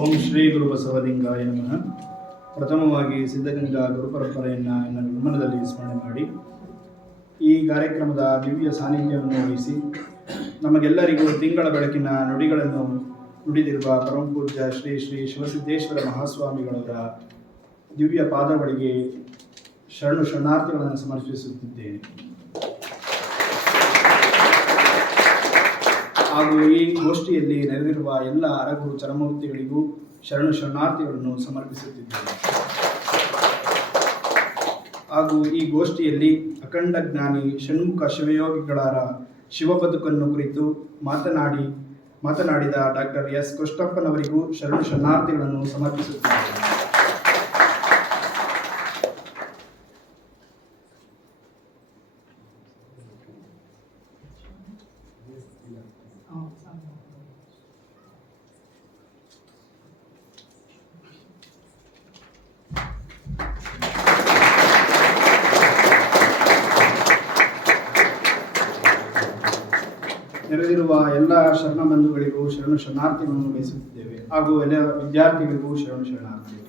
ಓಂ ಶ್ರೀ ಗುರು ಬಸವಲಿಂಗಾಯ ನಮಃ. ಪ್ರಥಮವಾಗಿ ಸಿದ್ಧಗಂಗಾ ಗುರುಪರಂಪರೆಯನ್ನು ನನ್ನ ಗಮನದಲ್ಲಿ ಸ್ಮರಣೆ ಮಾಡಿ ಈ ಕಾರ್ಯಕ್ರಮದ ದಿವ್ಯ ಸಾನ್ನಿಧ್ಯವನ್ನು ವಹಿಸಿ ನಮಗೆಲ್ಲರಿಗೂ ತಿಂಗಳ ಬೆಳಕಿನ ನುಡಿಗಳನ್ನು ನುಡಿದಿರುವ ಪರಮಪೂಜ್ಯ ಶ್ರೀ ಶ್ರೀ ಶಿವಸಿದ್ದೇಶ್ವರ ಮಹಾಸ್ವಾಮಿಗಳವರ ದಿವ್ಯ ಪಾದಗಳಿಗೆ ಶರಣಾರ್ಥಿಗಳನ್ನು ಸಮರ್ಪಿಸುತ್ತಿದ್ದೇನೆ. ಹಾಗೂ ಈ ಗೋಷ್ಠಿಯಲ್ಲಿ ನೆರೆದಿರುವ ಎಲ್ಲ ಅರಗು ಚರಮೂರ್ತಿಗಳಿಗೂ ಶರಣಾರ್ಥಿಗಳನ್ನು ಸಮರ್ಪಿಸುತ್ತಿದ್ದೇನೆ. ಹಾಗೂ ಈ ಗೋಷ್ಠಿಯಲ್ಲಿ ಅಖಂಡ ಜ್ಞಾನಿ ಷಣ್ಮುಖ ಶಿವಯೋಗಿಗಳರ ಶಿವ ಬದುಕನ್ನು ಕುರಿತು ಮಾತನಾಡಿದ ಡಾಕ್ಟರ್ ಎಸ್ ಕೃಷ್ಣಪ್ಪನವರಿಗೂ ಶರಣಾರ್ಥಿಗಳನ್ನು ಸಮರ್ಪಿಸುತ್ತಿದ್ದೇನೆ. ನೆರೆದಿರುವ ಎಲ್ಲ ಶರಣ ಬಂಧುಗಳಿಗೂ ಶರಣಾರ್ಥಿಗಳನ್ನು ಬಯಸುತ್ತಿದ್ದೇವೆ. ಹಾಗೂ ಎಲ್ಲ ವಿದ್ಯಾರ್ಥಿಗಳಿಗೂ ಶರಣಾರ್ಥಿಗಳು.